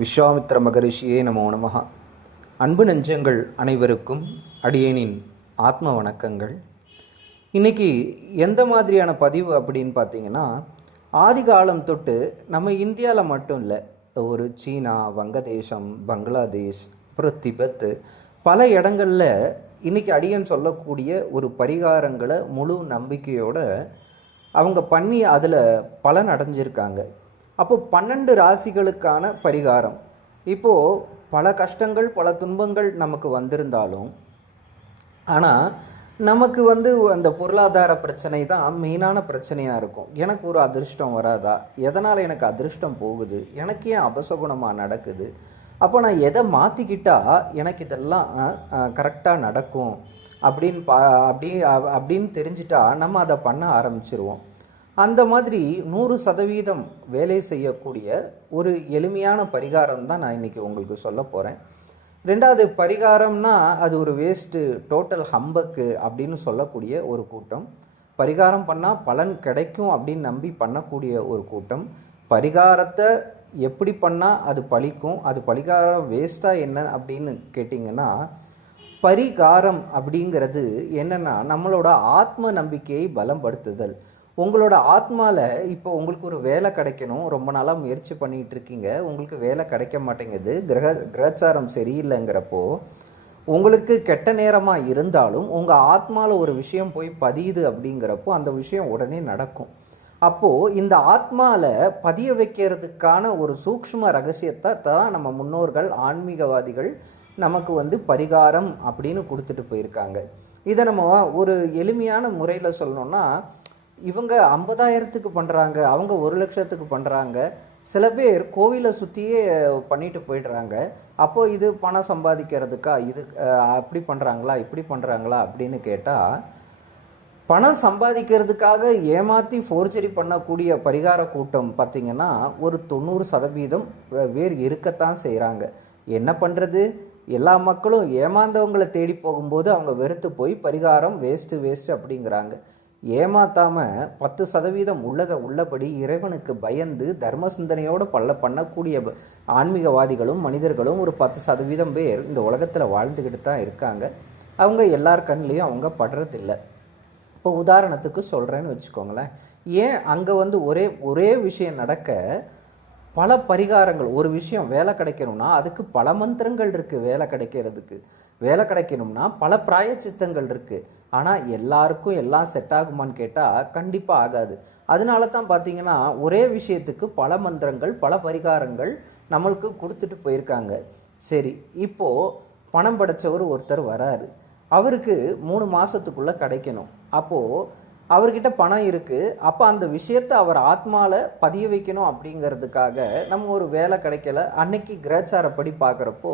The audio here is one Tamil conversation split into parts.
விஸ்வாமித்ர மகரிஷியே நமோ நமகா அன்பு நெஞ்சங்கள் அனைவருக்கும் அடியேனின் ஆத்ம வணக்கங்கள். இன்றைக்கி எந்த மாதிரியான பதிவு அப்படின்னு பார்த்தீங்கன்னா ஆதி காலம் தொட்டு நம்ம இந்தியாவில் மட்டும் இல்லை ஒரு சீனா வங்கதேசம் பங்களாதேஷ் அப்புறம் திபத்து பல இடங்களில் இன்றைக்கி அடியன் சொல்லக்கூடிய ஒரு பரிகாரங்களை முழு நம்பிக்கையோடு அவங்க பண்ணி அதில் பலன் அடைஞ்சிருக்காங்க. அப்போ பன்னெண்டு ராசிகளுக்கான பரிகாரம். இப்போது பல கஷ்டங்கள் பல துன்பங்கள் நமக்கு வந்திருந்தாலும் ஆனால் நமக்கு வந்து அந்த பொருளாதார பிரச்சனை தான் மெயினான பிரச்சனையாக இருக்கும். எனக்கு ஒரு அதிர்ஷ்டம் வராதா? எதனால் எனக்கு அதிர்ஷ்டம் போகுது? எனக்கு ஏன் அபசகுணமாக நடக்குது? அப்போ நான் எதை மாற்றிக்கிட்டால் எனக்கு இதெல்லாம் கரெக்டாக நடக்கும். அப்படின்னு பா அப்படி அப்படின்னு தெரிஞ்சிட்டா நம்ம அதை பண்ண ஆரம்பிச்சிருவோம். அந்த மாதிரி நூறு சதவீதம் வேலை செய்யக்கூடிய ஒரு எளிமையான பரிகாரம் தான் நான் இன்றைக்கி உங்களுக்கு சொல்ல போகிறேன் ரெண்டாவது பரிகாரம்னா அது ஒரு வேஸ்ட்டு டோட்டல் ஹம்பக்கு அப்படின்னு சொல்லக்கூடிய ஒரு கூட்டம். பரிகாரம் பண்ணால் பலன் கிடைக்கும் அப்படின்னு நம்பி பண்ணக்கூடிய ஒரு கூட்டம். பரிகாரத்தை எப்படி பண்ணால் அது பழிக்கும் அது பரிகாரம் வேஸ்ட்டாக என்ன அப்படின்னு கேட்டிங்கன்னா பரிகாரம் அப்படிங்கிறது என்னென்னா நம்மளோட ஆத்ம நம்பிக்கையை பலப்படுத்துதல். உங்களோட ஆத்மாவில் இப்போ உங்களுக்கு ஒரு வேலை கிடைக்கணும். ரொம்ப நாளாக முயற்சி பண்ணிகிட்டு இருக்கீங்க. உங்களுக்கு வேலை கிடைக்க மாட்டேங்குது. கிரக கிரகச்சாரம் சரியில்லைங்கிறப்போ உங்களுக்கு கெட்ட நேரமாக இருந்தாலும் உங்கள் ஆத்மாவில் ஒரு விஷயம் போய் பதியுது அப்படிங்கிறப்போ அந்த விஷயம் உடனே நடக்கும். அப்போது இந்த ஆத்மாவில் பதிய வைக்கிறதுக்கான ஒரு சூக்ஷ்ம ரகசியத்தை தான் நம்ம முன்னோர்கள் ஆன்மீகவாதிகள் நமக்கு வந்து பரிகாரம் அப்படின்னு கொடுத்துட்டு போயிருக்காங்க. இதை நம்ம ஒரு எளிமையான முறையில் சொல்லணும்னா இவங்க ஐம்பதாயிரத்துக்கு பண்ணுறாங்க அவங்க ஒரு லட்சத்துக்கு பண்ணுறாங்க சில பேர் கோவிலை சுற்றியே பண்ணிட்டு போயிடுறாங்க. அப்போது இது பணம் சம்பாதிக்கிறதுக்கா? இது அப்படி பண்ணுறாங்களா இப்படி பண்ணுறாங்களா அப்படின்னு கேட்டால் பணம் சம்பாதிக்கிறதுக்காக ஏமாற்றி ஃபோர்ஜரி பண்ணக்கூடிய பரிகார கூட்டம் பார்த்திங்கன்னா ஒரு தொண்ணூறு சதவீதம் வேர் பேர் இருக்கத்தான் செய்கிறாங்க என்ன பண்ணுறது எல்லா மக்களும் ஏமாந்தவங்களை தேடி போகும்போது அவங்க வெறுத்து போய் பரிகாரம் வேஸ்ட்டு வேஸ்ட்டு அப்படிங்கிறாங்க. ஏமாத்தாமல் பத்து சதவீதம் உள்ளதை உள்ளபடி இறைவனுக்கு பயந்து தர்ம சிந்தனையோடு பல்ல பண்ணக்கூடிய ஆன்மீகவாதிகளும் மனிதர்களும் ஒரு பத்து சதவீதம் பேர் இந்த உலகத்தில் வாழ்ந்துக்கிட்டு தான் இருக்காங்க. அவங்க எல்லார் கண்லேயும் அவங்க படுறதில்லை. இப்போ உதாரணத்துக்கு சொல்கிறேன்னு வச்சுக்கோங்களேன். ஏன் அங்கே வந்து ஒரே ஒரே விஷயம் நடக்க பல பரிகாரங்கள் ஒரு விஷயம் வேலை கிடைக்கணும்னா அதுக்கு பல மந்திரங்கள் இருக்குது வேலை கிடைக்கிறதுக்கு. வேலை கிடைக்கணும்னா பல பிராயச்சித்தங்கள் இருக்குது ஆனால் எல்லாருக்கும் எல்லாம் செட் ஆகுமான்னு கேட்டால் கண்டிப்பாக ஆகாது. அதனால தான் பார்த்தீங்கன்னா ஒரே விஷயத்துக்கு பல மந்திரங்கள் பல பரிகாரங்கள் நம்மளுக்கு கொடுத்துட்டு போயிருக்காங்க. சரி இப்போது பணம் படைச்சவர் ஒருத்தர் வராரு. அவருக்கு மூணு மாதத்துக்குள்ளே கிடைக்கணும். அப்போது அவர்கிட்ட பணம் இருக்குது அப்போ அந்த விஷயத்தை அவர் ஆத்மாவில் பதிய வைக்கணும் அப்படிங்கிறதுக்காக நம்ம ஒரு வேலை கிடைக்கல. அன்னைக்கு கிரகச்சாரப்படி பார்க்குறப்போ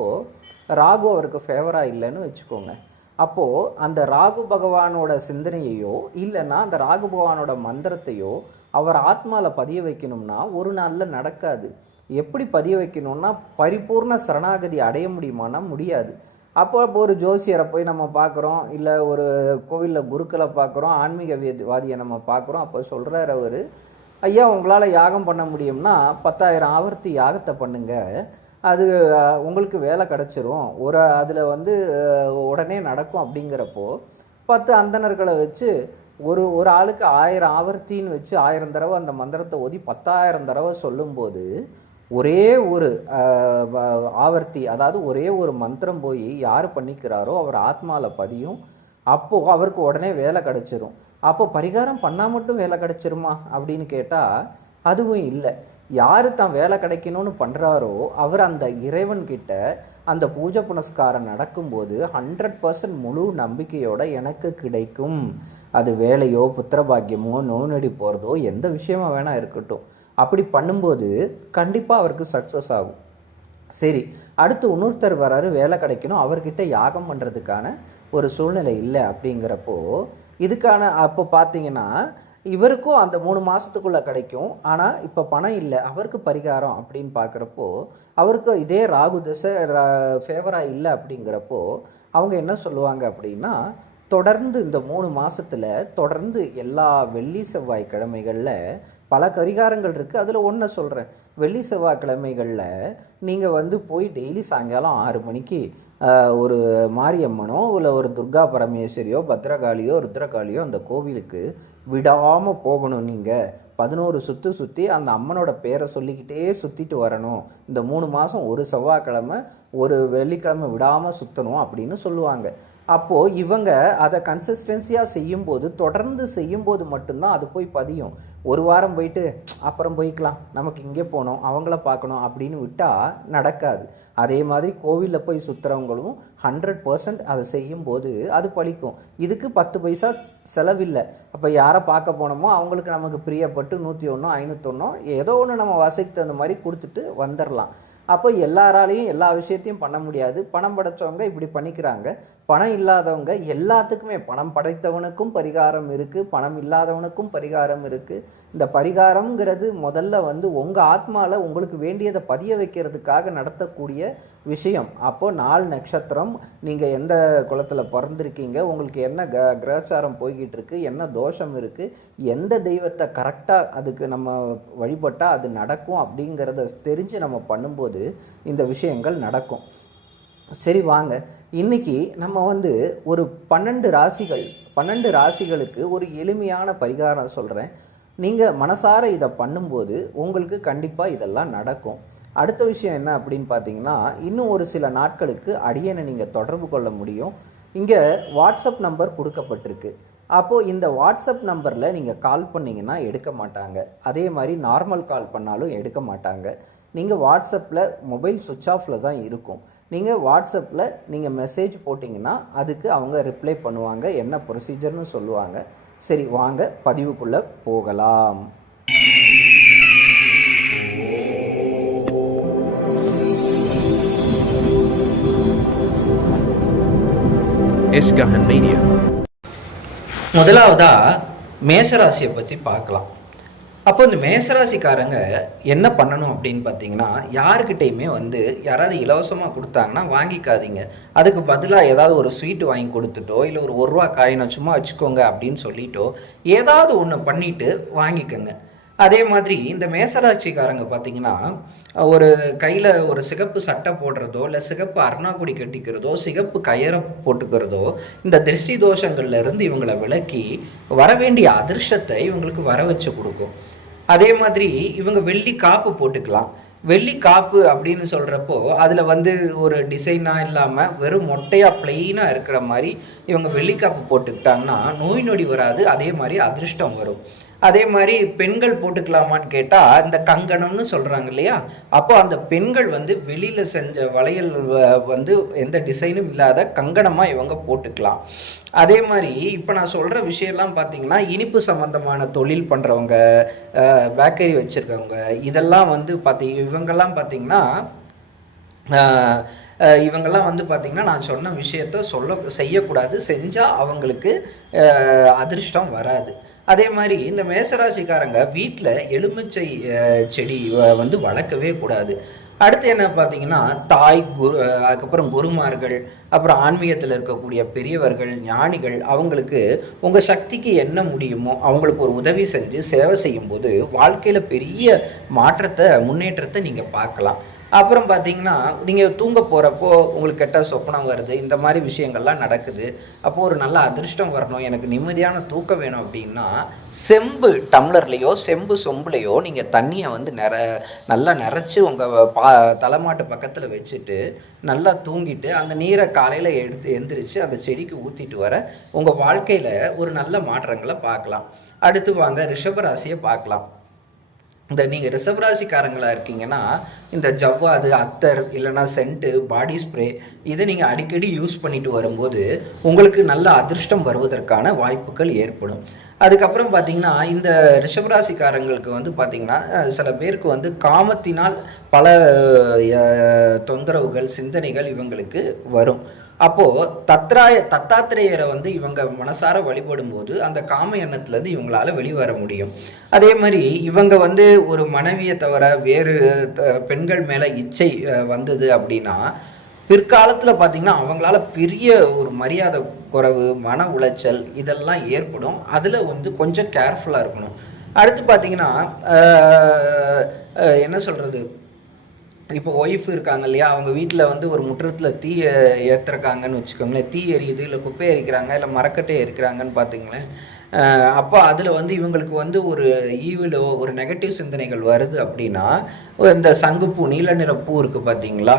ராகு அவருக்கு ஃபேவராக இல்லைன்னு வச்சுக்கோங்க. அப்போது அந்த ராகு பகவானோட சிந்தனையையோ இல்லைன்னா அந்த ராகு பகவானோட மந்திரத்தையோ அவர் ஆத்மாவில் பதிய வைக்கணும்னா ஒரு நாளில் நடக்காது. எப்படி பதிய வைக்கணும்னா பரிபூர்ண சரணாகதி அடைய முடியுமானா முடியாது. அப்போ அப்போ ஒரு ஜோசியரை போய் நம்ம பார்க்குறோம் இல்லை ஒரு கோவிலில் குருக்களை பார்க்குறோம் ஆன்மீக வாதியை நம்ம பார்க்குறோம் அப்போ சொல்கிறார் அவர் ஐயா உங்களால் யாகம் பண்ண முடியும்னா பத்தாயிரம் ஆவர்த்தி யாகத்தை பண்ணுங்கள் அது உங்களுக்கு வேலை கிடச்சிரும். ஒரு அதில் வந்து உடனே நடக்கும் அப்படிங்கிறப்போ பத்து அந்தணர்களை வச்சு ஒரு ஒரு ஆளுக்கு ஆயிரம் ஆவர்த்தின்னு வச்சு ஆயிரம் தடவை அந்த மந்திரத்தை ஓதி பத்தாயிரம் தடவை சொல்லும்போது ஒரே ஒரு ஆவர்த்தி அதாவது ஒரே ஒரு மந்திரம் போய் யார் பண்ணிக்கிறாரோ அவர் ஆத்மாவில் பதியும். அப்போது அவருக்கு உடனே வேலை கிடச்சிரும். அப்போ பரிகாரம் பண்ணால் மட்டும் வேலை கிடச்சிருமா? அப்படின்னு கேட்டால் அதுவும் இல்லை. யார் தான் வேலை கிடைக்கணும்னு பண்ணுறாரோ அவர் அந்த இறைவன்கிட்ட அந்த பூஜை புனஸ்காரம் நடக்கும்போது ஹண்ட்ரட் பர்சன்ட் முழு நம்பிக்கையோட எனக்கு கிடைக்கும். அது வேலையோ புத்திரபாக்கியமோ நோய் போகிறதோ எந்த விஷயமா வேணால் இருக்கட்டும். அப்படி பண்ணும்போது கண்டிப்பாக அவருக்கு சக்ஸஸ் ஆகும். சரி அடுத்து இன்னொருத்தர் வராரு வேலை கிடைக்கணும். அவர்கிட்ட யாகம் பண்ணுறதுக்கான ஒரு சூழ்நிலை இல்லை அப்படிங்கிறப்போ இதுக்கான அப்போ பார்த்தீங்கன்னா இவருக்கும் அந்த மூணு மாதத்துக்குள்ளே கிடைக்கும். ஆனால் இப்போ பணம் இல்லை. அவருக்கு பரிகாரம் அப்படின்னு பார்க்குறப்போ அவருக்கு இதே ராகு திசை ஃபேவராக இல்லை அப்படிங்கிறப்போ அவங்க என்ன சொல்லுவாங்க அப்படின்னா தொடர்ந்து இந்த மூணு மாதத்தில் தொடர்ந்து எல்லா வெள்ளி செவ்வாய் கிழமைகளில் பல கரிகாரங்கள் இருக்குது அதில் ஒன்றை சொல்கிறேன் வெள்ளி செவ்வாய் கிழமைகளில் நீங்கள் வந்து போய் டெய்லி சாயங்காலம் ஆறு மணிக்கு ஒரு மாரியம்மனோ இல்லை ஒரு துர்கா பரமேஸ்வரியோ பத்ரகாளியோ ருத்ரகாளியோ அந்த கோவிலுக்கு விடாமல் போகணும் நீங்கள் பதினோரு சுற்று சுற்றி அந்த அம்மனோட பேரை சொல்லிக்கிட்டே சுற்றிட்டு வரணும். இந்த மூணு மாதம் ஒரு செவ்வாய்க்கிழமை ஒரு வெள்ளிக்கிழமை விடாமல் சுற்றணும் அப்படின்னு சொல்லுவாங்க. அப்போது இவங்க அதை கன்சிஸ்டன்சியாக செய்யும்போது தொடர்ந்து செய்யும்போது மட்டும்தான் அது போய் பதியும். ஒரு வாரம் போயிட்டு அப்புறம் போய்க்கலாம். நமக்கு இங்கே போகணும் அவங்கள பார்க்கணும் அப்படின்னு விட்டால் நடக்காது. அதே மாதிரி கோவிலில் போய் சுற்றுறவங்களும் ஹண்ட்ரட் பர்சன்ட் அதை செய்யும்போது அது பழிக்கும். இதுக்கு பத்து பைசா செலவில்லை. அப்போ யாரை பார்க்க போனோமோ அவங்களுக்கு நமக்கு பிரியப்பட்டு நூற்றி ஒன்றோ ஐநூற்றொன்னோ ஏதோ ஒன்று நம்ம வசதிக்கு தகுந்த மாதிரி கொடுத்துட்டு வந்துடலாம் அப்போ எல்லாராலையும் எல்லா விஷயத்தையும் பண்ண முடியாது. பணம் படைச்சவங்க இப்படி பண்ணிக்கிறாங்க. பணம் இல்லாதவங்க எல்லாத்துக்குமே பணம் படைத்தவனுக்கும் பரிகாரம் இருக்குது பணம் இல்லாதவனுக்கும் பரிகாரம் இருக்குது இந்த பரிகாரம்ங்கிறது முதல்ல வந்து உங்கள் ஆத்மாவில் உங்களுக்கு வேண்டியதை பதிய வைக்கிறதுக்காக நடத்தக்கூடிய விஷயம். அப்போது நாள் நட்சத்திரம் நீங்கள் எந்த குளத்தில் பிறந்திருக்கீங்க உங்களுக்கு என்ன க கிரகச்சாரம் போய்கிட்டு இருக்கு என்ன தோஷம் இருக்குது எந்த தெய்வத்தை கரெக்டாக அதுக்கு நம்ம வழிபட்டால் அது நடக்கும் அப்படிங்கிறத தெரிஞ்சு நம்ம பண்ணும்போது இந்த விஷயங்கள் நடக்கும். சரி வாங்க. இன்னைக்கு நம்ம வந்து ஒரு பன்னெண்டு ராசிகள் பன்னெண்டு ராசிகளுக்கு ஒரு எளிமையான பரிகாரம் சொல்கிறேன் நீங்கள் மனசார இதை பண்ணும்போது உங்களுக்கு கண்டிப்பாக இதெல்லாம் நடக்கும். அடுத்த விஷயம் என்ன அப்படின்னு பார்த்தீங்கன்னா இன்னும் ஒரு சில நாட்களுக்கு அடியனை நீங்கள் தொடர்பு கொள்ள முடியும். இங்கே வாட்ஸ்அப் நம்பர் கொடுக்கப்பட்டிருக்கு. அப்போது இந்த வாட்ஸ்அப் நம்பரில் நீங்கள் கால் பண்ணிங்கன்னா எடுக்க மாட்டாங்க. அதே மாதிரி நார்மல் கால் பண்ணாலும் எடுக்க மாட்டாங்க. நீங்கள் வாட்ஸ்அப்பில் மொபைல் சுவிட்ச் ஆஃபில் தான் இருக்கும். நீங்கள் வாட்ஸ்அப்பில் நீங்கள் மெசேஜ் போட்டிங்கன்னா அதுக்கு அவங்க ரிப்ளை பண்ணுவாங்க. என்ன ப்ரொசீஜர்னு சொல்லுவாங்க. சரி வாங்க பதிவுக்குள்ளே போகலாம். Isgahan Media. முதலாவதா மேஷராசியை பற்றி பார்க்கலாம். அப்போ இந்த மேசராசிக்காரங்க என்ன பண்ணணும் அப்படின்னு பார்த்தீங்கன்னா யாருக்கிட்டையுமே வந்து யாராவது இலவசமாக கொடுத்தாங்கன்னா வாங்கிக்காதீங்க. அதுக்கு பதிலாக ஏதாவது ஒரு ஸ்வீட் வாங்கி கொடுத்துட்டோ இல்லை ஒரு ஒரு ரூபா காயினை சும்மா வச்சுக்கோங்க அப்படின்னு சொல்லிட்டோ ஏதாவது ஒன்று பண்ணிட்டு வாங்கிக்கோங்க. அதே மாதிரி இந்த மேசராட்சிக்காரங்க பார்த்தீங்கன்னா ஒரு கையில் ஒரு சிகப்பு சட்டை போடுறதோ இல்லை சிகப்பு அருணாக்குடி கட்டிக்கிறதோ சிகப்பு கயரை போட்டுக்கிறதோ இந்த திருஷ்டி தோஷங்கள்ல இருந்து இவங்களை விலக்கி வர வேண்டிய அதிர்ஷ்டத்தை இவங்களுக்கு வர வச்சு கொடுக்கும். அதே மாதிரி இவங்க வெள்ளி காப்பு போட்டுக்கலாம். வெள்ளி காப்பு அப்படின்னு சொல்கிறப்போ அதில் வந்து ஒரு டிசைனாக இல்லாமல் வெறும் மொட்டையாக பிளெயினாக இருக்கிற மாதிரி இவங்க வெள்ளி காப்பு போட்டுக்கிட்டாங்கன்னா நோய் நொடி வராது அதே மாதிரி அதிர்ஷ்டம் வரும். அதே மாதிரி பெண்கள் போட்டுக்கலாமான்னு கேட்டால் இந்த கங்கணம்னு சொல்கிறாங்க இல்லையா? அப்போ அந்த பெண்கள் வந்து வெளியில் செஞ்ச வளையல் வ- வந்து எந்த டிசைனும் இல்லாத கங்கணமாக இவங்க போட்டுக்கலாம். அதே மாதிரி இப்போ நான் சொல்கிற விஷயம்லாம் பார்த்தீங்கன்னா இனிப்பு சம்மந்தமான தொழில் பண்ணுறவங்க பேக்கரி வச்சுருக்கவங்க இதெல்லாம் வந்து பார்த்தி இவங்கெல்லாம் பார்த்தீங்கன்னா இவங்கெல்லாம் வந்து பார்த்திங்கன்னா நான் சொன்ன விஷயத்த சொல்ல செய்யக்கூடாது. செஞ்சால் அவங்களுக்கு அதிர்ஷ்டம் வராது. அதே மாதிரி இந்த மேசராசிக்காரங்க வீட்டில் எலுமிச்சை செடி வ- வந்து வளர்க்கவே கூடாது. அடுத்து என்ன பார்த்தீங்கன்னா தாய் குரு அதுக்கப்புறம் குருமார்கள் அப்புறம் ஆன்மீகத்தில் இருக்கக்கூடிய பெரியவர்கள் ஞானிகள் அவங்களுக்கு உங்கள் சக்திக்கு என்ன முடியுமோ அவங்களுக்கு ஒரு உதவி செஞ்சு சேவை செய்யும்போது வாழ்க்கையில் பெரிய மாற்றத்தை முன்னேற்றத்தை நீங்கள் பார்க்கலாம். அப்புறம் பார்த்தீங்கன்னா நீங்கள் தூங்க போகிறப்போ உங்களுக்கு கெட்ட சொப்பனம் வருது இந்த மாதிரி விஷயங்கள்லாம் நடக்குது. அப்போது ஒரு நல்ல அதிர்ஷ்டம் வரணும் எனக்கு நிம்மதியான தூக்கம் வேணும் அப்படின்னா செம்பு டம்ளர்லேயோ செம்பு சொம்புலையோ நீங்கள் தண்ணியை வந்து நிற நல்லா நிறச்சி உங்கள் பா தலைமாட்டு பக்கத்தில் வச்சுட்டு நல்லா தூங்கிட்டு அந்த நீரை காலையில் எடுத்து எந்திரிச்சு அந்த செடிக்கு ஊற்றிட்டு வர உங்கள் வாழ்க்கையில் ஒரு நல்ல மாற்றங்களை பார்க்கலாம். அடுத்து வாங்க ரிஷபராசியை பார்க்கலாம். இந்த நீங்கள் ரிசர்வராசிக்காரங்களாக இருக்கீங்கன்னா இந்த ஜவ்வாது அத்தர் இல்லைன்னா சென்ட்டு பாடி ஸ்ப்ரே இதை நீங்கள் அடிக்கடி யூஸ் பண்ணிட்டு வரும்போது உங்களுக்கு நல்ல அதிர்ஷ்டம் வருவதற்கான வாய்ப்புகள் ஏற்படும். அதுக்கப்புறம் பார்த்தீங்கன்னா இந்த ரிஷபராசிக்காரங்களுக்கு வந்து பார்த்தீங்கன்னா சில பேருக்கு வந்து காமத்தினால் பல தொந்தரவுகள் சிந்தனைகள் இவங்களுக்கு வரும். அப்போது தத்ராய தத்தாத்திரேயரை வந்து இவங்க மனசார வழிபடும் போது அந்த காம எண்ணத்துலேருந்து இவங்களால வெளிவர முடியும். அதே மாதிரி இவங்க வந்து ஒரு மனைவியை தவிர வேறு த- பெண்கள் மேலே இச்சை வந்தது அப்படின்னா பிற்காலத்தில் பார்த்திங்கன்னா அவங்களால பெரிய ஒரு மரியாதை குறைவு மன உளைச்சல் இதெல்லாம் ஏற்படும். அதில் வந்து கொஞ்சம் கேர்ஃபுல்லாக இருக்கணும். அடுத்து பார்த்தீங்கன்னா என்ன சொல்கிறது இப்போ ஒய்ஃப் இருக்காங்க இல்லையா அவங்க வீட்டில் வந்து ஒரு முற்றத்தில் தீ ஏற்றுறாங்கன்னு வச்சுக்கோங்களேன். தீ எரியுது இல்லை குப்பை எரிக்கிறாங்க இல்லை மரக்கட்டை எரிக்கிறாங்கன்னு பார்த்தீங்களேன். அப்போ அதில் வந்து இவங்களுக்கு வந்து ஒரு ஈவிலோ ஒரு நெகட்டிவ் சிந்தனைகள் வருது அப்படின்னா இந்த சங்குப்பூ நீல நிற பூ இருக்குது பார்த்தீங்களா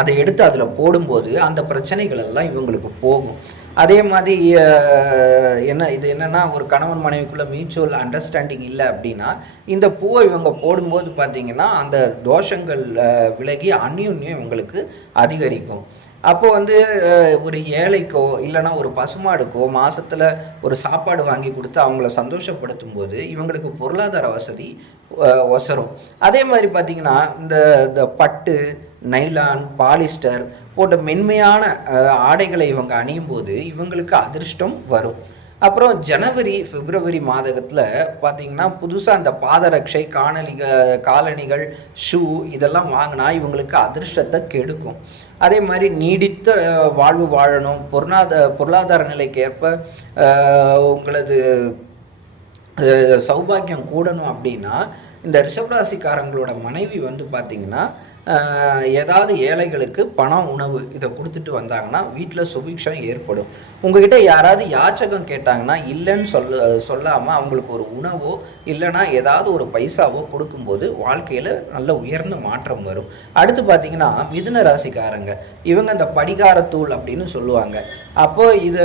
அதை எடுத்து அதில் போடும்போது அந்த பிரச்சனைகள் எல்லாம் இவங்களுக்கு போகும். அதே மாதிரி என்ன இது என்னன்னா ஒரு கணவன் மனைவிக்குள்ளே மியூச்சுவல் அண்டர்ஸ்டாண்டிங் இல்லை அப்படின்னா இந்த பூவை இவங்க போடும்போது பார்த்தீங்கன்னா அந்த தோஷங்கள் விலகி அந்யுன்யம் இவங்களுக்கு அதிகரிக்கும். அப்போ வந்து ஒரு ஏழைக்கோ இல்லைன்னா ஒரு பசுமாடுக்கோ மாசத்துல ஒரு சாப்பாடு வாங்கி கொடுத்து அவங்கள சந்தோஷப்படுத்தும் போது இவங்களுக்கு பொருளாதார வசதி ஒசரும். அதே மாதிரி பார்த்தீங்கன்னா இந்த இந்த பட்டு நைலான் பாலிஸ்டர் போன்ற மென்மையான ஆடைகளை இவங்க அணியும் போது இவங்களுக்கு அதிர்ஷ்டம் வரும். அப்புறம் ஜனவரி பிப்ரவரி மாதத்தில் பார்த்தீங்கன்னா புதுசாக அந்த பாதரட்சை காணலிக காலணிகள் ஷூ இதெல்லாம் வாங்கினா இவங்களுக்கு அதிர்ஷ்டத்தை கெடுக்கும். அதே மாதிரி நீடித்த அஹ், வாழ்வு வாழணும். பொருளாதார பொருளாதார நிலைக்கு ஏற்ப அஹ், உங்களது சௌபாகியம் சௌபாக்கியம் கூடணும் அப்படின்னா இந்த ரிஷபராசிக்காரங்களோட மனைவி வந்து பார்த்தீங்கன்னா ஏதாவது ஏழைகளுக்கு பணம் உணவு இதை கொடுத்துட்டு வந்தாங்கன்னா வீட்டில் சுபிக்ஷம் ஏற்படும். உங்ககிட்ட யாராவது யாச்சகம் கேட்டாங்கன்னா இல்லைன்னு சொல்ல சொல்லாமல் அவங்களுக்கு ஒரு உணவோ இல்லைன்னா ஏதாவது ஒரு பைசாவோ கொடுக்கும்போது வாழ்க்கையில் நல்ல உயர்ந்த மாற்றம் வரும். அடுத்து பார்த்தீங்கன்னா மிதுன ராசிக்காரங்க. இவங்க இந்த படிகாரத்தூள் அப்படின்னு சொல்லுவாங்க. அப்போ இது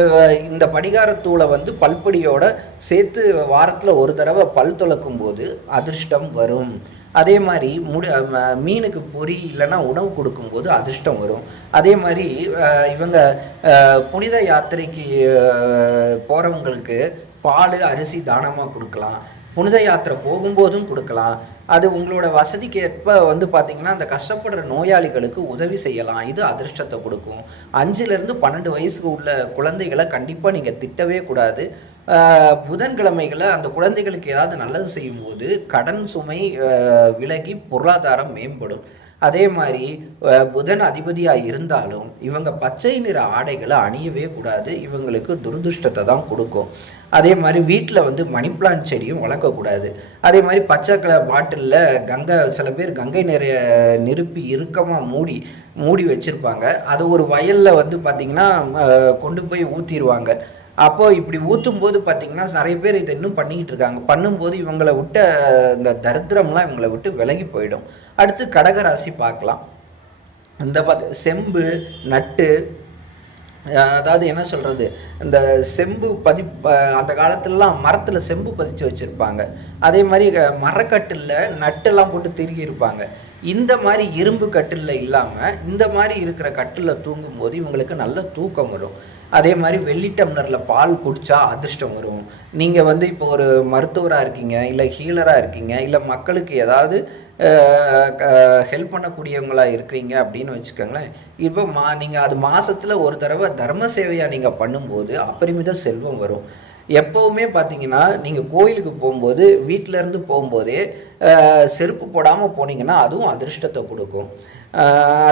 இந்த படிகாரத்தூளை வந்து பல்படியோட சேர்த்து வாரத்தில் ஒரு தடவை பல் துலக்கும் போது அதிர்ஷ்டம் வரும். அதே மாதிரி முடி ம- மீனுக்கு பொறி இல்லைன்னா உணவு கொடுக்கும்போது அதிர்ஷ்டம் வரும். அதே மாதிரி இவங்க புனித யாத்திரைக்கு போகிறவங்களுக்கு பால் அரிசி தானமாக கொடுக்கலாம். புனித யாத்திரை போகும்போதும் கொடுக்கலாம். அது உங்களோட வசதிக்கு ஏற்ப வந்து பார்த்தீங்கன்னா அந்த கஷ்டப்படுற நோயாளிகளுக்கு உதவி செய்யலாம். இது அதிர்ஷ்டத்தை கொடுக்கும். அஞ்சுலேருந்து பன்னெண்டு வயசுக்கு உள்ள குழந்தைகளை கண்டிப்பாக நீங்கள் திட்டவே கூடாது. புதன்கிழமைகளை அந்த குழந்தைகளுக்கு ஏதாவது நல்லது செய்யும்போது கடன் சுமை விலகி பொருளாதாரம் மேம்படும். அதே மாதிரி புதன் அதிபதியாக இருந்தாலும் இவங்க பச்சை நிற ஆடைகளை அணியவே கூடாது. இவங்களுக்கு துரதிருஷ்டத்தை தான் கொடுக்கும். அதே மாதிரி வீட்டில் வந்து மணி பிளான்ட் செடியும் வளர்க்கக்கூடாது அதே மாதிரி பச்சை கலர் பாட்டிலில் கங்கை சில பேர் கங்கை நிறைய நெருப்பி இறுக்கமாக மூடி மூடி வச்சுருப்பாங்க. அதை ஒரு வயலில் வந்து பார்த்திங்கன்னா கொண்டு போய் ஊற்றிடுவாங்க அப்போ இப்படி ஊற்றும் போது பார்த்தீங்கன்னா நிறைய பேர் இதை இன்னும் பண்ணிக்கிட்டு இருக்காங்க. பண்ணும்போது இவங்களை விட்ட இந்த தரித்திரம்லாம் இவங்களை விட்டு விலகி போயிடும். அடுத்து கடகராசி பார்க்கலாம். இந்த பார்த்து செம்பு நட்டு அதாவது என்ன சொல்கிறது இந்த செம்பு பதி அந்த காலத்துலலாம் மரத்தில் செம்பு பதிச்சு வச்சுருப்பாங்க. அதே மாதிரி மரக்கட்டில் நட்டெல்லாம் போட்டு திருகியிருப்பாங்க இந்த மாதிரி இரும்பு கட்டில் இல்லாமல் இந்த மாதிரி இருக்கிற கட்டில் தூங்கும்போது இவங்களுக்கு நல்ல தூக்கம் வரும். அதே மாதிரி வெள்ளி டம்ளரில் பால் குடித்தா அதிர்ஷ்டம் வரும். நீங்கள் வந்து இப்போ ஒரு மருத்துவராக இருக்கீங்க இல்லை ஹீலராக இருக்கீங்க இல்லை மக்களுக்கு ஏதாவது ஹெல்ப் பண்ணக்கூடியவங்களாக இருக்கிறீங்க அப்படின்னு வச்சுக்கோங்களேன். இப்போ மா நீங்கள் அது மாதத்தில் ஒரு தடவை தர்ம சேவையாக நீங்கள் பண்ணும்போது அபரிமித செல்வம் வரும். எப்போவுமே பார்த்தீங்கன்னா நீங்கள் கோயிலுக்கு போகும்போது வீட்டிலேருந்து இருந்து போகும்போதே செருப்பு போடாமல் போனீங்கன்னா அதுவும் அதிர்ஷ்டத்தை கொடுக்கும்.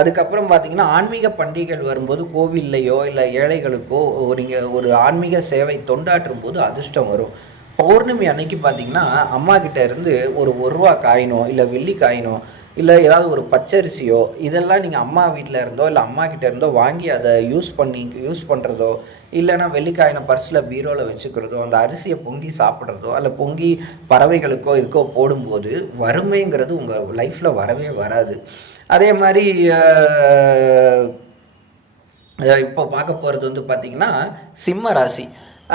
அதுக்கப்புறம் பார்த்தீங்கன்னா ஆன்மீக பண்டிகைகள் வரும்போது கோவில்லையோ இல்லை ஏழைகளுக்கோ நீங்கள் ஒரு ஆன்மீக சேவை தொண்டாற்றும் போது அதிர்ஷ்டம் வரும். பௌர்ணமி அன்னைக்கு பார்த்தீங்கன்னா அம்மா கிட்ட இருந்து ஒரு ஒரு ரூபா காயினோ இல்லை வெள்ளி காயினோ இல்லை ஏதாவது ஒரு பச்சரிசியோ இதெல்லாம் நீங்கள் அம்மா வீட்டில் இருந்தோ இல்லை அம்மா கிட்ட இருந்தோ வாங்கி அதை யூஸ் பண்ணி யூஸ் பண்ணுறதோ இல்லைன்னா வெள்ளிக்காயினை பர்ஸில் பீரோவில் வச்சுக்கிறதோ அந்த அரிசியை பொங்கி சாப்பிட்றதோ அல்ல பொங்கி பறவைகளுக்கோ இதுக்கோ போடும்போது வறுமைங்கிறது உங்கள் லைஃப்பில் வரவே வராது. அதே மாதிரி இப்போ பார்க்க போகிறது வந்து பார்த்திங்கன்னா சிம்ம ராசி.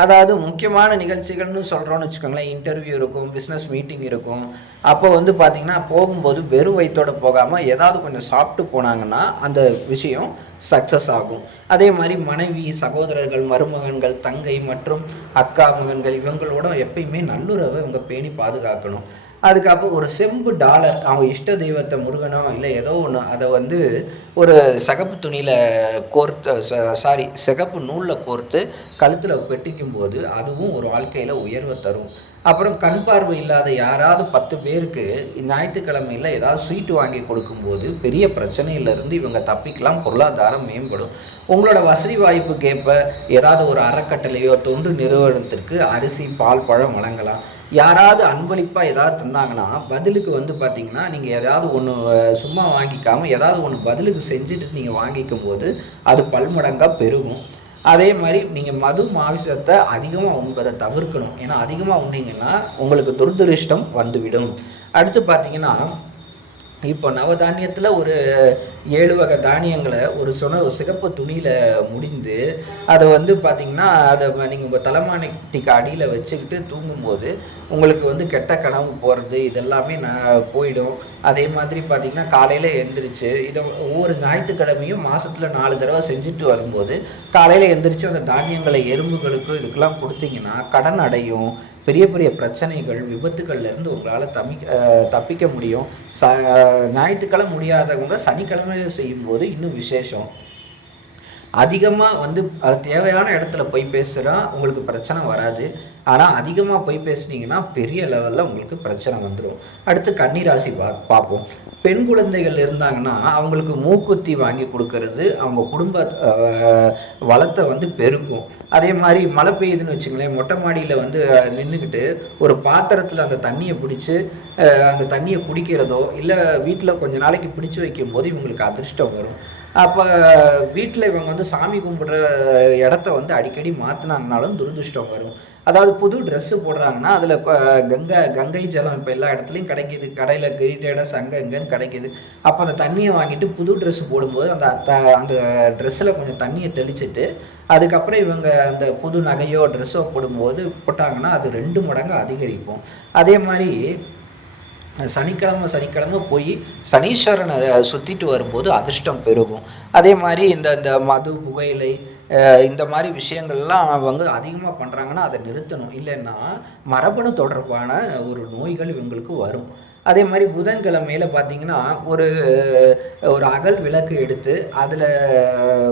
அதாவது முக்கியமான நிகழ்ச்சிகள்னு சொல்கிறோன்னு வச்சுக்கோங்களேன். இன்டர்வியூ இருக்கும் பிஸ்னஸ் மீட்டிங் இருக்கும். அப்போ வந்து பார்த்திங்கன்னா போகும்போது வெறும் வயிற்றோடு போகாமல் ஏதாவது கொஞ்சம் சாப்பிட்டு போனாங்கன்னா அந்த விஷயம் சக்ஸஸ் ஆகும். அதே மாதிரி மனைவி சகோதரர்கள் மருமகன்கள் தங்கை மற்றும் அக்கா மகன்கள் இவங்களோட எப்பயுமே நல்லுறவை இவங்க பேணி பாதுகாக்கணும். அதுக்கப்புறம் ஒரு செம்பு டாலர் அவங்க இஷ்ட தெய்வத்தை முருகனோ இல்லை ஏதோ ஒன்று அதை வந்து ஒரு சிகப்பு துணியில் கோர்த்து சாரி சிகப்பு நூலில் கோர்த்து கழுத்தில் வெட்டிக்கும் போது அதுவும் ஒரு வாழ்க்கையில் உயர்வை தரும். அப்புறம் கண் பார்வை இல்லாத யாராவது பத்து பேருக்கு ஞாயிற்றுக்கிழமையில் ஏதாவது ஸ்வீட் வாங்கி கொடுக்கும்போது பெரிய பிரச்சனையிலேருந்து இவங்க தப்பிக்கலாம் பொருளாதாரம் மேம்படும். உங்களோட வசதி வாய்ப்புக்கு ஏற்ப ஏதாவது ஒரு அறக்கட்டளையோ தொண்டு நிறுவனத்திற்கு அரிசி பால் பழம் வழங்கலாம். யாராவது அன்பளிப்பாக ஏதாவது தந்தாங்கன்னா பதிலுக்கு வந்து பார்த்தீங்கன்னா நீங்கள் ஏதாவது ஒன்று சும்மா வாங்கிக்காமல் ஏதாவது ஒன்று பதிலுக்கு செஞ்சுட்டு நீங்கள் வாங்கிக்கும் போது அது பல்மடங்காக பெருகும். அதே மாதிரி நீங்கள் மது மாவிசத்தை அதிகமாக உண்பதை தவிர்க்கணும். ஏன்னா அதிகமாக உண்டிங்கன்னா உங்களுக்கு துர்துரிஷ்டம் வந்துவிடும். அடுத்து பார்த்தீங்கன்னா இப்போ நவதானியத்தில் ஒரு ஏழு வகை தானியங்களை ஒரு சுன சிகப்பு துணியில் முடிந்து அதை வந்து பார்த்திங்கன்னா அதை நீங்கள் உங்கள் தலைமானிக்கு அடியில் வச்சுக்கிட்டு தூங்கும்போது உங்களுக்கு வந்து கெட்ட கனவு போகிறது இதெல்லாமே நான் போயிடும். அதே மாதிரி பார்த்திங்கன்னா காலையில் எந்திரிச்சு இதை ஒவ்வொரு ஞாயிற்றுக்கிழமையும் மாதத்தில் நாலு தடவை செஞ்சுட்டு வரும்போது காலையில் எந்திரிச்சு அந்த தானியங்களை எறும்புகளுக்கும் இதுக்கெல்லாம் கொடுத்தீங்கன்னா கடன் அடையும். பெரிய பெரிய பிரச்சனைகள் விபத்துகள்லேருந்து உங்களால் தமி தப்பிக்க முடியும். ச ஞாயிற்றுக்கிழமை முடியாதவங்க சனிக்கிழமை செய்யும்போது இன்னும் விசேஷம். அதிகமாக வந்து அது தேவையான இடத்துல போய் பேசுகிறா உங்களுக்கு பிரச்சனை வராது. ஆனால் அதிகமாக போய் பேசுனீங்கன்னா பெரிய லெவலில் உங்களுக்கு பிரச்சனை வந்துடும் அடுத்து கன்னிராசி பா பார்ப்போம். பெண் குழந்தைகள் இருந்தாங்கன்னா அவங்களுக்கு மூக்குத்தி வாங்கி கொடுக்கறது அவங்க குடும்ப வளத்தை வந்து பெருக்கும். அதே மாதிரி மழை பெய்யுதுன்னு வச்சுங்களேன் மொட்டை மாடியில் வந்து நின்றுக்கிட்டு ஒரு பாத்திரத்தில் அந்த தண்ணியை பிடிச்சி அந்த தண்ணியை குடிக்கிறதோ இல்லை வீட்டில் கொஞ்ச நாளைக்கு பிடிச்சு வைக்கும்போது இவங்களுக்கு அதிர்ஷ்டம் வரும். அப்போ வீட்டில் இவங்க வந்து சாமி கும்பிடுற இடத்த வந்து அடிக்கடி மாற்றினாங்கனாலும் துரதிருஷ்டம் வரும். அதாவது புது ட்ரெஸ்ஸு போடுறாங்கன்னா அதில் கங்கை கங்கை ஜலம் இப்போ எல்லா இடத்துலையும் கிடைக்கிது. கடையில் கிரீட்டேட சங்க எங்கன்னு கிடைக்கிது. அப்போ அந்த தண்ணியை வாங்கிட்டு புது ட்ரெஸ் போடும்போது அந்த த- அந்த ட்ரெஸ்ஸில் கொஞ்சம் தண்ணியை தெளிச்சிட்டு அதுக்கப்புறம் இவங்க அந்த புது நகையோ ட்ரெஸ்ஸோ போடும்போது போட்டாங்கன்னா அது ரெண்டு மடங்கு அதிகரிக்கும். அதே மாதிரி சனிக்கிழமை சனிக்கிழமை போய் சனீஸ்வரனை சுற்றிட்டு வரும்போது அதிர்ஷ்டம் பெருகும். அதே மாதிரி இந்த இந்த மது புகையிலை இந்த மாதிரி விஷயங்கள்லாம் அவங்க அதிகமாக பண்ணுறாங்கன்னா அதை நிறுத்தணும். இல்லைன்னா மரபணு தொடர்பான ஒரு நோய்கள் இவங்களுக்கு வரும். அதே மாதிரி புதன்கிழமையில் பார்த்தீங்கன்னா ஒரு ஒரு அகல் விளக்கு எடுத்து அதில்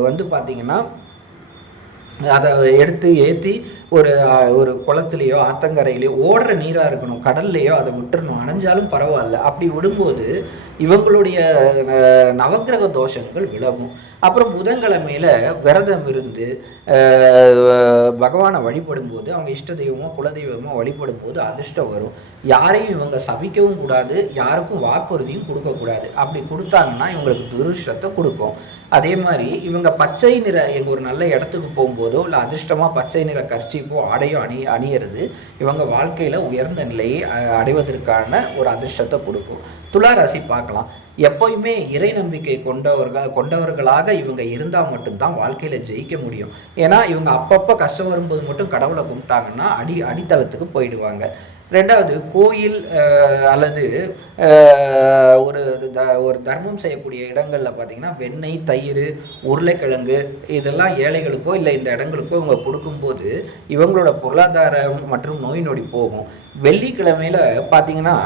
வந்து பார்த்தீங்கன்னா அதை எடுத்து ஏற்றி ஒரு ஒரு குளத்துலையோ ஆத்தங்கரையிலையோ ஓடுற நீராக இருக்கணும் கடல்லையோ அதை விட்டுறணும் அணைஞ்சாலும் பரவாயில்ல. அப்படி விடும்போது இவங்களுடைய அஹ், நவக்கிரக தோஷங்கள் விலகும். அப்புறம் புதன்கிழமையில விரதம் இருந்து பகவானை வழிபடும்போது அவங்க இஷ்ட தெய்வமோ குலதெய்வமோ வழிபடும்போது அதிர்ஷ்டம் வரும். யாரையும் இவங்க சபிக்கவும் கூடாது யாருக்கும் வாக்குறுதியும் கொடுக்கக்கூடாது அப்படி கொடுத்தாங்கன்னா இவங்களுக்கு துருஷ்டத்தை கொடுக்கும். அதே மாதிரி இவங்க பச்சை நிற எங்க ஒரு நல்ல இடத்துக்கு போகும்போதோ இல்லை அதிர்ஷ்டமா பச்சை நிற கர்ச்சிப்போ ஆடையோ அணி அணியறது இவங்க வாழ்க்கையில உயர்ந்த நிலையை அடைவதற்கான ஒரு அதிர்ஷ்டத்தை கொடுக்கும். துலா ராசி பார்க்கலாம். எப்போயுமே இறை நம்பிக்கை கொண்டவர்கள் கொண்டவர்களாக இவங்க இருந்தால் மட்டும்தான் வாழ்க்கையில் ஜெயிக்க முடியும். ஏன்னா இவங்க அப்பப்போ கஷ்டம் வரும்போது மட்டும் கடவுளை கும்பிட்டாங்கன்னா அடி அடித்தளத்துக்கு போயிடுவாங்க. ரெண்டாவது கோயில் அல்லது ஒரு த- ஒரு தர்மம் செய்யக்கூடிய இடங்களில் பார்த்தீங்கன்னா வெண்ணெய் தயிர் உருளைக்கிழங்கு இதெல்லாம் ஏழைகளுக்கோ இல்லை இந்த இடங்களுக்கோ இவங்க கொடுக்கும்போது இவங்களோட பொருளாதாரம் மற்றும் நோய் நொடி போகும். வெள்ளிக்கிழமையில பார்த்தீங்கன்னா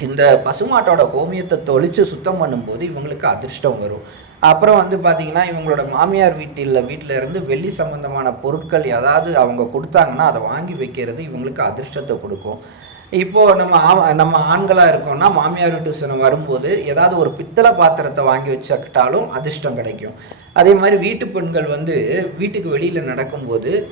இந்த பசுமாட்டோட கோமியத்தை தொளிச்சு சுத்தம் பண்ணும்போது இவங்களுக்கு அதிர்ஷ்டம் வரும். அப்புறம் வந்து பார்த்தீங்கன்னா இவங்களோட மாமியார் வீட்டில் வீட்டில் இருந்து வெள்ளி சம்பந்தமான பொருட்கள் ஏதாவது அவங்க கொடுத்தாங்கன்னா அதை வாங்கி வைக்கிறது இவங்களுக்கு அதிர்ஷ்டத்தை கொடுக்கும். இப்போது நம்ம ஆ- நம்ம ஆண்களாக இருக்கோம்னா மாமியார் வீட்டு சனம் வரும்போது ஏதாவது ஒரு பித்தளை பாத்திரத்தை வாங்கி வச்சுக்கிட்டாலும் அதிர்ஷ்டம் கிடைக்கும். அதே மாதிரி வீட்டு பெண்கள் வந்து வீட்டுக்கு வெளியில் நடக்கும்போது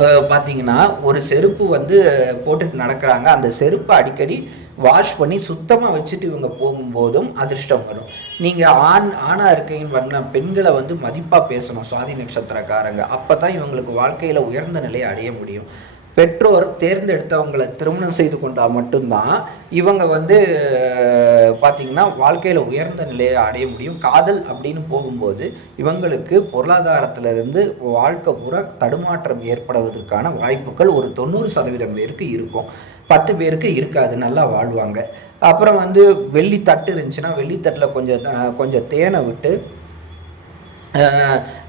பார்த்தீங்கன்னா ஒரு செருப்பு வந்து போட்டுட்டு நடக்கிறாங்க. அந்த செருப்பை அடிக்கடி வாஷ் பண்ணி சுத்தமாக வச்சுட்டு இவங்க போகும்போதும் அதிர்ஷ்டம் வரும். நீங்கள் ஆண் ஆணாக இருக்கீங்கன்னு பாருங்களேன் பெண்களை வந்து மதிப்பாக பேசணும் சுவாதி நட்சத்திரக்காரங்க. அப்போ தான் இவங்களுக்கு வாழ்க்கையில் உயர்ந்த நிலையை அடைய முடியும். பெற்றோர் தேர்ந்தெடுத்தவங்களை திருமணம் செய்து கொண்டால் மட்டும்தான் இவங்க வந்து பார்த்திங்கன்னா வாழ்க்கையில் உயர்ந்த நிலையை அடைய முடியும். காதல் அப்படின்னு போகும்போது இவங்களுக்கு பொருளாதாரத்திலிருந்து வாழ்க்கை பூரா தடுமாற்றம் ஏற்படுவதற்கான வாய்ப்புகள் ஒரு தொண்ணூறு சதவீதம் பேருக்கு இருக்கும். பத்து பேருக்கு இருக்காது நல்லா வாழ்வாங்க. அப்புறம் வந்து வெள்ளி தட்டு இருந்துச்சுன்னா வெள்ளித்தட்டில் கொஞ்சம் கொஞ்சம் தேனை விட்டு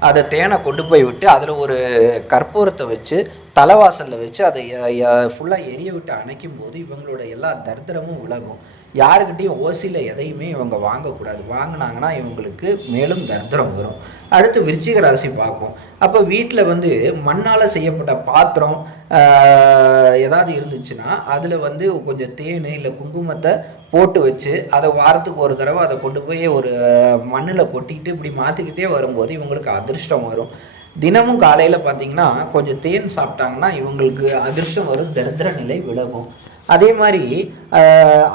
அதை தேனை கொண்டு போய் விட்டு அதில் ஒரு கற்பூரத்தை வச்சு தலைவாசலில் வச்சு அதை ஃபுல்லாக எரிய விட்டு அணைக்கும் போது இவங்களோட எல்லா தரித்திரமும் விலகும். யாருக்கிட்டையும் ஓசியில் எதையுமே இவங்க வாங்கக்கூடாது. வாங்கினாங்கன்னா இவங்களுக்கு மேலும் தரித்திரம் வரும். அடுத்து விருச்சிக ராசி பார்ப்போம். அப்போ வீட்டில் வந்து மண்ணால் செய்யப்பட்ட பாத்திரம் ஏதாவது இருந்துச்சுன்னா அதில் வந்து கொஞ்சம் தேன் இல்லை குங்குமத்தை போட்டு வச்சு அதை வாரத்துக்கு ஒரு தடவை அதை கொண்டு போய் ஒரு மண்ணில் கொட்டிட்டு இப்படி மாற்றிக்கிட்டே வரும்போது இவங்களுக்கு அதிர்ஷ்டம் வரும். தினமும் காலையில் பார்த்தீங்கன்னா கொஞ்சம் தேன் சாப்பிட்டாங்கன்னா இவங்களுக்கு அதிர்ஷ்டம் வரும் தரித்திர நிலை விலகும். அதே மாதிரி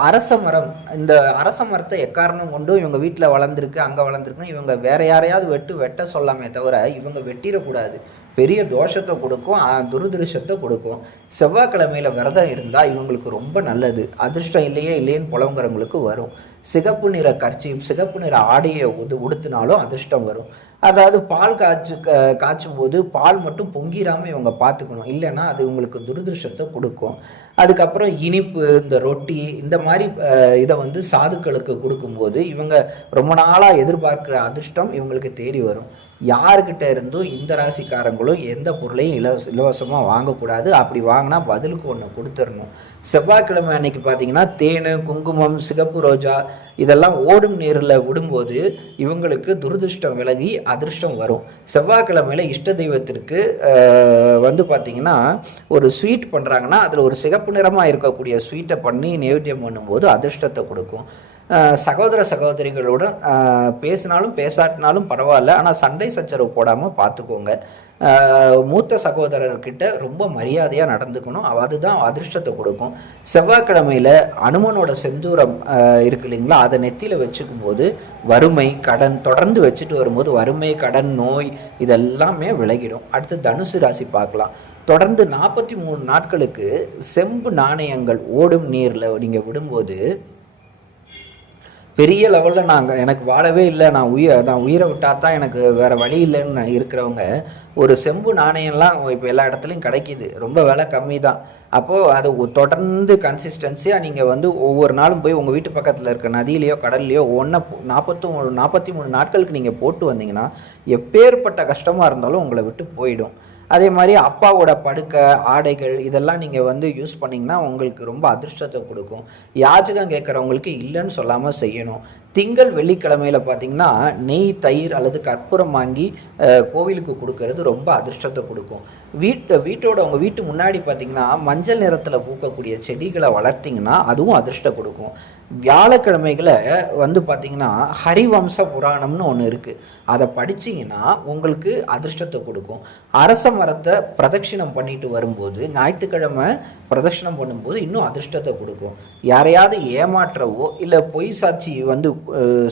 அரச மரம் இந்த அரச மரத்தை எக்காரணம் கொண்டும் இவங்க வீட்டில் வளர்ந்துருக்கு அங்கே வளர்ந்துருக்குன்னு இவங்க வேற யாரையாவது வெட்டு வெட்ட சொல்லாமே தவிர இவங்க வெட்டிடக்கூடாது பெரிய தோஷத்தை கொடுக்கும் துருதிருஷத்தை கொடுக்கும். செவ்வாய்க்கிழமையில் விரதம் இருந்தால் இவங்களுக்கு ரொம்ப நல்லது. அதிர்ஷ்டம் இல்லையே இல்லையேன்னு புலவங்கிறவங்களுக்கு வரும். சிகப்பு நிற கர்ச்சி சிகப்பு நிற ஆடையை உது உடுத்தினாலும் அதிர்ஷ்டம் வரும். அதாவது பால் காய்ச்சு காய்ச்சும் போது பால் மட்டும் பொங்கிடாமல் இவங்க பார்த்துக்கணும். இல்லைன்னா அது உங்களுக்கு துரதிருஷ்டத்தை கொடுக்கும். அதுக்கப்புறம் இனிப்பு இந்த ரொட்டி இந்த மாதிரி இதை வந்து சாதுக்களுக்கு கொடுக்கும்போது இவங்க ரொம்ப நாளாக எதிர்பார்க்குற அதிர்ஷ்டம் இவங்களுக்கு தேடி வரும். யாருக்கிட்ட இருந்தும் இந்த ராசிக்காரங்களும் எந்த பொருளையும் இலவச இலவசமாக வாங்கக்கூடாது. அப்படி வாங்கினா பதிலுக்கு ஒன்று கொடுத்துடணும் செவ்வாய்க்கிழமை அன்னைக்கு பார்த்தீங்கன்னா தேன் குங்குமம் சிகப்பு ரோஜா இதெல்லாம் ஓடும் நீரில் விடும்போது இவங்களுக்கு துரதிருஷ்டம் விலகி அதிர்ஷ்டம் வரும். செவ்வாய்க்கிழமையில இஷ்ட தெய்வத்திற்கு வந்து பார்த்தீங்கன்னா ஒரு ஸ்வீட் பண்ணுறாங்கன்னா அதில் ஒரு சிகப்பு நிறமாக இருக்கக்கூடிய ஸ்வீட்டை பண்ணி நைவேத்தியம் பண்ணும்போது அதிர்ஷ்டத்தை கொடுக்கும். சகோதர சகோதரிகளுடன் பேசினாலும் பேசாட்டினாலும் பரவாயில்ல. ஆனால் சண்டை சச்சரவு போடாமல் பார்த்துக்கோங்க மூத்த சகோதரர்கிட்ட ரொம்ப மரியாதையாக நடந்துக்கணும். அதுதான் அதிர்ஷ்டத்தை கொடுக்கும். செவ்வாய்க்கிழமையில் அனுமனோட செந்தூரம் இருக்கு இல்லைங்களா? அதை நெத்தியில் வச்சுக்கும் போது வறுமை கடன் தொடர்ந்து வச்சுட்டு வரும்போது வறுமை கடன் நோய் இதெல்லாமே விலகிடும். அடுத்து தனுசு ராசி பார்க்கலாம். தொடர்ந்து நாற்பத்தி மூணு நாட்களுக்கு செம்பு நாணயங்கள் ஓடும் நீரில் நீங்கள் விடும்போது பெரிய லெவலில் நாங்கள் எனக்கு வாழவே இல்லை. நான் உயிர் நான் உயிரை விட்டா தான் எனக்கு வேறு வழி இல்லைன்னு இருக்கிறவங்க ஒரு செம்பு நாணயம்லாம் இப்போ எல்லா இடத்துலையும் கிடைக்கிது. ரொம்ப விலை கம்மி தான் அப்போது அது தொடர்ந்து கன்சிஸ்டன்சியாக நீங்கள் வந்து ஒவ்வொரு நாளும் போய் உங்கள் வீட்டு பக்கத்தில் இருக்க நதியிலையோ கடல்லையோ ஒன்றை நாற்பத்தி மூணு நாற்பத்தி மூணு நாட்களுக்கு நீங்கள் போட்டு வந்தீங்கன்னா எப்பேற்பட்ட கஷ்டமாக இருந்தாலும் உங்களை விட்டு போயிடும். அதே மாதிரி அப்பாவோட படுக்கை ஆடைகள் இதெல்லாம் நீங்கள் வந்து யூஸ் பண்ணிங்கன்னா உங்களுக்கு ரொம்ப அதிர்ஷ்டத்தை கொடுக்கும். யாச்சகம் கேட்குறவங்களுக்கு இல்லைன்னு சொல்லாமல் செய்யணும். திங்கள் வெள்ளிக்கிழமையில் பார்த்தீங்கன்னா நெய் தயிர் அல்லது கற்பூரம் வாங்கி கோவிலுக்கு கொடுக்கறது ரொம்ப அதிர்ஷ்டத்தை கொடுக்கும். வீட்டு வீட்டோட உங்கள் வீட்டு முன்னாடி பார்த்தீங்கன்னா மஞ்சள் நிறத்தில் பூக்கக்கூடிய செடிகளை வளர்த்திங்கன்னா அதுவும் அதிர்ஷ்டம் கொடுக்கும். வியாழக்கிழமைகளை வந்து பார்த்திங்கன்னா ஹரிவம்ச புராணம்னு ஒன்று இருக்குது அதை படிச்சீங்கன்னா உங்களுக்கு அதிர்ஷ்டத்தை கொடுக்கும். அரச மரத்தை பிரதட்சிணம் பண்ணிட்டு வரும்போது ஞாயிற்றுக்கிழமை பிரதட்சிணம் பண்ணும்போது இன்னும் அதிர்ஷ்டத்தை கொடுக்கும். யாரையாவது ஏமாற்றவோ இல்லை பொய் சாட்சி வந்து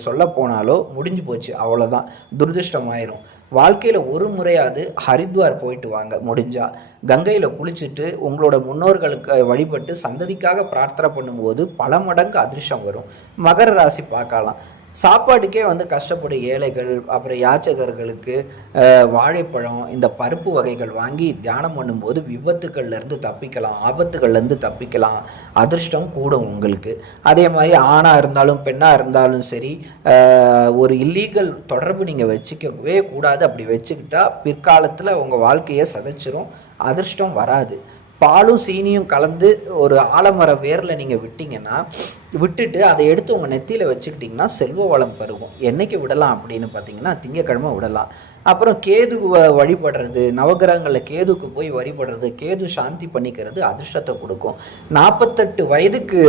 சொல்ல போனாலோ முடிஞ்சு போச்சு. அவ்வளோதான் துரதிருஷ்டமாயிரும். வாழ்க்கையில் ஒரு முறையாவது ஹரித்வார் போயிட்டு வாங்க முடிஞ்சா. கங்கையில் குளிச்சுட்டு உங்களோட முன்னோர்களுக்கு வழிபட்டு சந்ததிக்காக பிரார்த்தனை பண்ணும்போது பல மடங்கு அதிர்ஷ்டம் வரும். மகர ராசி பார்க்கலாம். சாப்பாட்டுக்கே வந்து கஷ்டப்படும் ஏழைகள் அப்புறம் யாச்சகர்களுக்கு வாழைப்பழம் இந்த பருப்பு வகைகள் வாங்கி தியானம் பண்ணும்போது விபத்துக்கள்லேருந்து தப்பிக்கலாம் ஆபத்துகள்லேருந்து தப்பிக்கலாம் அதிர்ஷ்டம் கூடும் உங்களுக்கு. அதே மாதிரி ஆணாக இருந்தாலும் பெண்ணாக இருந்தாலும் சரி ஒரு இல்லீகல் தொடர்பு நீங்கள் வச்சுக்கவே கூடாது. அப்படி வச்சுக்கிட்டா பிற்காலத்தில் உங்கள் வாழ்க்கையை சதைச்சிரும் அதிர்ஷ்டம் வராது. பாலும் சீனியும் கலந்து ஒரு ஆலமர வேரில் நீங்கள் விட்டீங்கன்னா விட்டுட்டு அதை எடுத்து உங்கள் நெத்தியில் வச்சுக்கிட்டிங்கன்னா செல்வ வளம் பெருகும். என்றைக்கு விடலாம் அப்படின்னு பார்த்தீங்கன்னா திங்கக்கிழமை விடலாம். அப்புறம் கேது வ- வழிபடுறது நவகிரகங்களில் கேதுக்கு போய் வழிபடுறது கேது சாந்தி பண்ணிக்கிறது அதிர்ஷ்டத்தை கொடுக்கும். நாற்பத்தெட்டு வயதுக்கு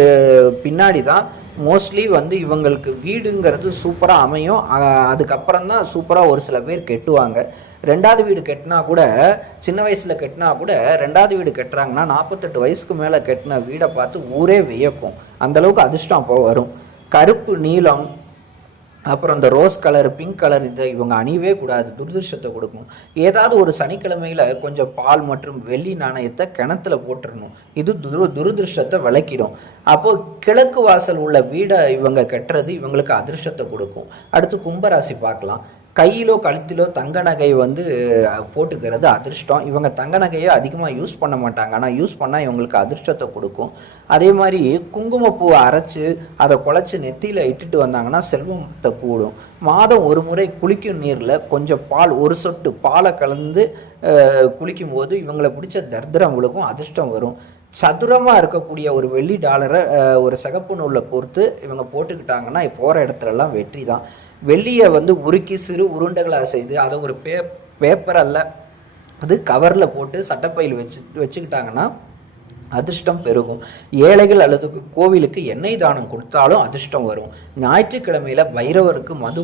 பின்னாடி தான் மோஸ்ட்லி வந்து இவங்களுக்கு வீடுங்கிறது சூப்பராக அமையும். அதுக்கப்புறம் தான் சூப்பராக ஒரு சில பேர் கெட்டுவாங்க. ரெண்டாவது வீடு கட்டினா கூட சின்ன வயசில் கட்டினா கூட ரெண்டாவது வீடு கட்டுறாங்கன்னா நாற்பத்தெட்டு வயசுக்கு மேலே கெட்டின வீடை பார்த்து ஊரே வியக்கும். அந்த அளவுக்கு அதிர்ஷ்டம் அப்போ வரும். கருப்பு நீலம் அப்புறம் இந்த ரோஸ் கலர் பிங்க் கலர் இதை இவங்க அணியவே கூடாது துர்திருஷ்டத்தை கொடுக்கும் ஏதாவது ஒரு சனிக்கிழமையில் கொஞ்சம் பால் மற்றும் வெள்ளி நாணயத்தை கிணத்துல போட்டுடணும் இது துரு துரதிருஷ்டத்தை விளக்கிடும். அப்போது கிழக்கு வாசல் உள்ள வீடை இவங்க கட்டுறது இவங்களுக்கு அதிர்ஷ்டத்தை கொடுக்கும். அடுத்து கும்பராசி பார்க்கலாம். கையிலோ கழுத்திலோ தங்க நகை வந்து போட்டுக்கிறது அதிர்ஷ்டம். இவங்க தங்க நகையை அதிகமாக யூஸ் பண்ண மாட்டாங்க. ஆனால் யூஸ் பண்ணால் இவங்களுக்கு அதிர்ஷ்டத்தை கொடுக்கும். அதே மாதிரி குங்குமப்பூவை அரைச்சி அதை குழச்சி நெத்தியில் இட்டுட்டு வந்தாங்கன்னா செல்வத்தை கூடும். மாதம் ஒரு முறை குளிக்கும் நீரில் கொஞ்சம் பால் ஒரு சொட்டு பாலை கலந்து குளிக்கும்போது இவங்களை பிடிச்ச தர்திரம் விழுகும் அதிர்ஷ்டம் வரும். சதுரமாக இருக்கக்கூடிய ஒரு வெள்ளி டாலரை ஒரு சிகப்பு நூலில் கோர்த்து இவங்க போட்டுக்கிட்டாங்கன்னா போகிற இடத்துலலாம் வெற்றி தான். வெள்ளியை வந்து உருக்கி சிறு உருண்டைகளாக செய்து அதை ஒரு பே பேப்பர் அல்ல அது கவரில் போட்டு சட்டப்பையில் வச்சு வச்சுக்கிட்டாங்கன்னா அதிர்ஷ்டம் பெருகும். ஏழைகள் அல்லது கோவிலுக்கு எண்ணெய் தானம் கொடுத்தாலும் அதிர்ஷ்டம் வரும். ஞாயிற்றுக்கிழமையில பைரவருக்கு மது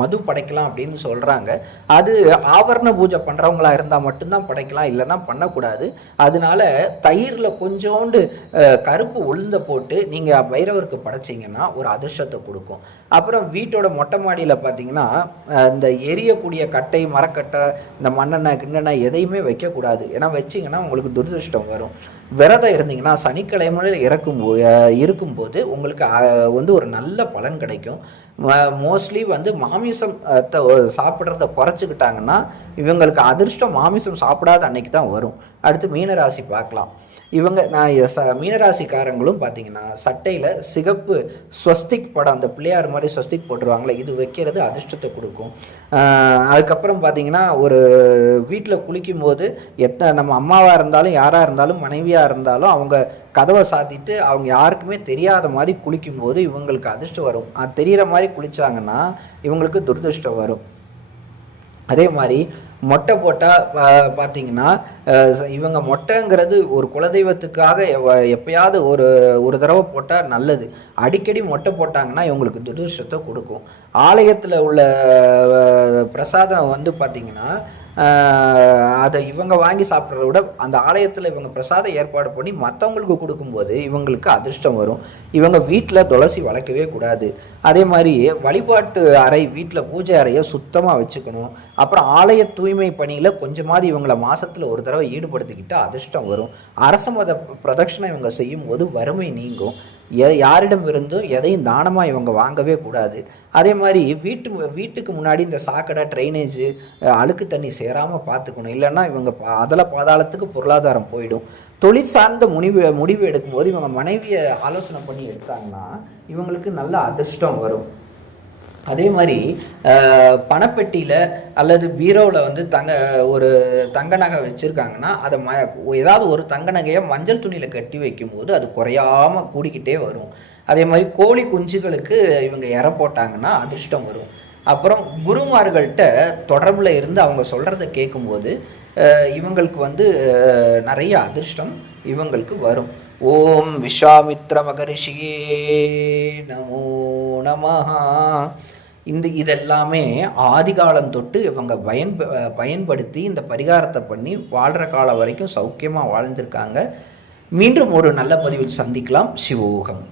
மது படைக்கலாம் அப்படின்னு சொல்றாங்க. அது ஆவரண பூஜை பண்றவங்களா இருந்தால் மட்டும்தான் படைக்கலாம் இல்லைன்னா பண்ணக்கூடாது. அதனால தயிரில் கொஞ்சோண்டு கருப்பு உளுந்த போட்டு நீங்க பைரவருக்கு படைச்சிங்கன்னா ஒரு அதிர்ஷ்டத்தை கொடுக்கும். அப்புறம் வீட்டோட மொட்டை மாடியில் பார்த்தீங்கன்னா இந்த எரியக்கூடிய கட்டை மரக்கட்டை இந்த மண்ணெண்ணெய் கிண்ணெண்ணெய் எதையுமே வைக்கக்கூடாது. ஏன்னா வச்சிங்கன்னா உங்களுக்கு துரதிருஷ்டம் வரும். விரதம் இருந்தீங்கன்னா சனிக்கிழமையில் இறக்கும் இருக்கும்போது உங்களுக்கு வந்து ஒரு நல்ல பலன் கிடைக்கும். மோஸ்ட்லி வந்து மாமிசம் த- சாப்பிட்றத குறைச்சிக்கிட்டாங்கன்னா இவங்களுக்கு அதிர்ஷ்டம் மாமிசம் சாப்பிடாத அன்னைக்கு தான் வரும். அடுத்து மீனராசி பார்க்கலாம். இவங்க நான் ச மீனராசிக்காரங்களும் பார்த்தீங்கன்னா சட்டையில் சிகப்பு ஸ்வஸ்திக் படம் அந்த பிள்ளையார் மாதிரி ஸ்வஸ்திக் போட்டுருவாங்களே இது வைக்கிறது அதிர்ஷ்டத்தை கொடுக்கும். அதுக்கப்புறம் பார்த்தீங்கன்னா ஒரு வீட்டில் குளிக்கும் போது எத்தனை நம்ம அம்மாவாக இருந்தாலும் யாராக இருந்தாலும் மனைவியாக இருந்தாலும் அவங்க கதவை சாத்திட்டு அவங்க யாருக்குமே தெரியாத மாதிரி குளிக்கும் போது இவங்களுக்கு அதிர்ஷ்டம் வரும். அது தெரிகிற மாதிரி குளிச்சாங்கன்னா இவங்களுக்கு துரதிர்ஷ்டம் வரும். அதே மாதிரி மொட்டை போட்டால் பார்த்தீங்கன்னா இவங்க மொட்டைங்கிறது ஒரு குலதெய்வத்துக்காக எப்பயாவது ஒரு ஒரு தடவை போட்டால் நல்லது. அடிக்கடி மொட்டை போட்டாங்கன்னா இவங்களுக்கு துரதிருஷ்டத்தை கொடுக்கும். ஆலயத்தில் உள்ள பிரசாதம் வந்து பார்த்தீங்கன்னா அதை இவங்க வாங்கி சாப்பிட்றத விட அந்த ஆலயத்தில் இவங்க பிரசாதம் ஏற்பாடு பண்ணி மற்றவங்களுக்கு கொடுக்கும்போது இவங்களுக்கு அதிர்ஷ்டம் வரும். இவங்க வீட்டில் துளசி வளர்க்கவே கூடாது. அதே மாதிரி வழிபாட்டு அறை வீட்டில் பூஜை அறையை சுத்தமாக வச்சுக்கணும். அப்புறம் ஆலய தூய்மை பணியில் கொஞ்சமாவது இவங்கள மாதத்தில் ஒரு தடவை ஈடுபடுத்திக்கிட்டு அதிர்ஷ்டம் வரும். அரச மத பிரதட்சணம் இவங்க செய்யும்போது வறுமை நீங்கும். எ யாரிடம் இருந்தும் எதையும் தானமாக இவங்க வாங்கவே கூடாது. அதே மாதிரி வீட்டு வீட்டுக்கு முன்னாடி இந்த சாக்கடை ட்ரைனேஜ் அழுக்கு தண்ணி சேராமல் பார்த்துக்கணும் இல்லைன்னா இவங்க அதில் பாதாளத்துக்கு பொருளாதாரம் போயிடும். தொழில் சார்ந்த முடிவு முடிவு எடுக்கும்போது இவங்க மனைவியை ஆலோசனை பண்ணி எடுத்தாங்கன்னா இவங்களுக்கு நல்ல அதிர்ஷ்டம் வரும். அதே மாதிரி பணப்பெட்டியில் அல்லது பீரோவில் வந்து தங்க ஒரு தங்க நகை வச்சுருக்காங்கன்னா அதை ம ஏதாவது ஒரு தங்க நகையை மஞ்சள் துணியில் கட்டி வைக்கும்போது அது குறையாம கூடிக்கிட்டே வரும். அதே மாதிரி கோழி குஞ்சுகளுக்கு இவங்க இற போட்டாங்கன்னா அதிர்ஷ்டம் வரும். அப்புறம் குருமார்கள்ட்ட தொடர்பில் இருந்து அவங்க சொல்கிறத கேட்கும்போது இவங்களுக்கு வந்து நிறைய அதிர்ஷ்டம் இவங்களுக்கு வரும். ஓம் விஸ்வாமித்ர மகரிஷியே நமோ நமஹா. இந்த இதெல்லாமே ஆதிகாலம் தொட்டு இவங்க பயன் பயன்படுத்தி இந்த பரிகாரத்தை பண்ணி வாழ்கிற காலம் வரைக்கும் சௌக்கியமாக வாழ்ந்திருக்காங்க. மீண்டும் ஒரு நல்ல பதிவில் சந்திக்கலாம். சிவோகம்